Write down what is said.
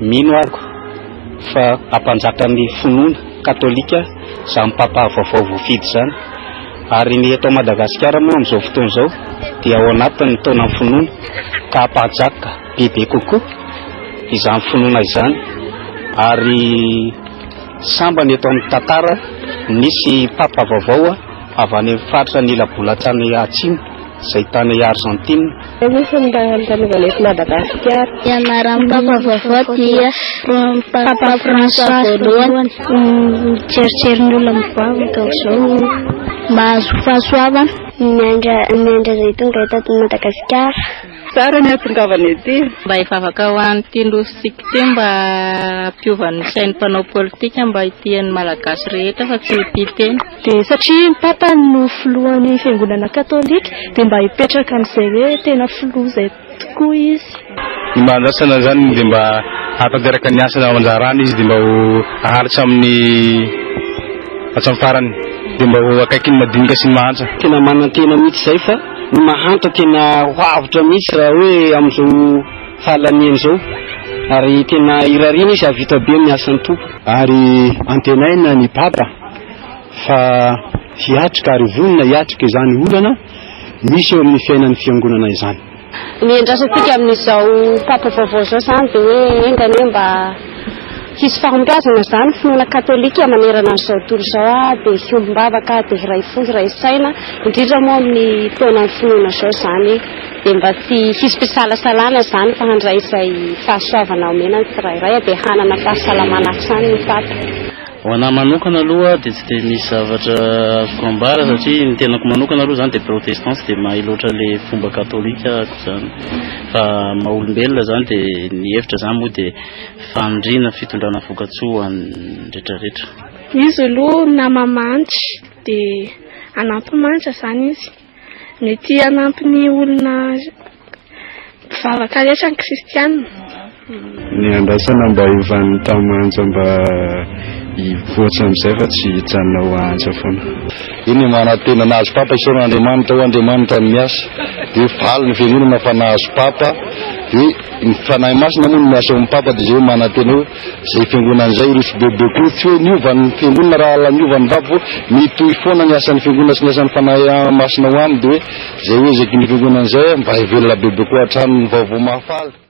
mino ako fa ampanjakan'ny finoana katolika izany papa vaovao voafidy zany. Ary ny eto Madagasikara moa amin'izao fotoana izao dia ao anatin'ny taonan'ny finoana ka ampanjaka bebe kokoa izany finoana izany. Ary sambany eto amin'ny tantara nisy papa vaovao avy any amin'ny faritra ny Ilabolatsany atsimo izay tany Argentine. Misy mitanovana eto Madagasikara. Ny anaran'ny papa vaovao dia papa François voalohany. Mieritreri ny olona mivavaka izao mba azo fahasoavana. Miandra izay tonga eto Madagasikara. Tsara ny atongavana ety mba hivavaka ho an'ny tindrositsika ty mba ampiovan'ny sain'ny mpanao politika mba hitian'ny malagasy rehetra fa tsy hiteny. Dia satria ny papa no filohan'ny fiangonana katolika dia mba hipetraka amin'izay hoe tena filoha izay tokoa izy. Ny mandrasana zany dia mba hatanteraka ny asana ao anjarany izy dia mba ho aharitra amin'ny farany dia mba ho akaiky ny madinika sy ny mahantra. Tena manantena mihitsy izay fa ny mahantra tena hoavitra mihitsy raha hoe amin'izao fahalamiana izao. Ary tena irariana izy avita be amin'ny asan'ny tompo. Ary antenaina ny papa fa hiatrika ary vonona hiatrika izany olana misy eo amin'ny fiainan'ny fiangonana izany. Ny andrasantsika amin'izao papa vaovao izao izany dia hoe engany hoe mba hisy fahombiazana izany finoana katolika manerana an'izao tontolo izao dia hiombam-bavaka dia hiray fo hiray saina indrindra moa amin'ny taonan'ny finoana izao izany dia mba hisy mpisalasalana izany fa handray izay fahasoavana omena ny tsirairay dia hanana fahasalamana hatrany ny papa. Ho anahy manokana aloha dia tsy dia misy zavatra azoko ambara satria ny tenako manokana aloha zany dia protestante dia mahay loatra ilay fomba katolika zany fa maha-olombelona zany dia ny hevitra zany moa dia fanindriana fitondrana voka-tsoa any rehetrarehetra. Izy aloha nama manitra dia anampy manitra zany izy mety anampy ny olona mpivavaka rehetra ny kristianina. Ny andrasana mba hiovan'ny tamantra mba hivoatra amin'izay fa tsy hijanona ho antsa foana. Iny manantena nahazo papa isaona Andriamanitra ho Andriamanitra ny miasa dia valy ny fiangonana fa nahazo papa dia ny fanahy masina moa ny miasa amin'ny papa dia izay manantena hoe izay fiangonana izay risy bebe koa tsy hoe niovan'ny fiangonana raha ala niovan'ny papa fo mitohy foana ny asan'ny fiangonana sy ny asan'ny fanahy masina ho aminy dia hoe izay hoe zaky ny fiangonana izay mba hivelona bebe koa hatrany ny vaovao mahafaly.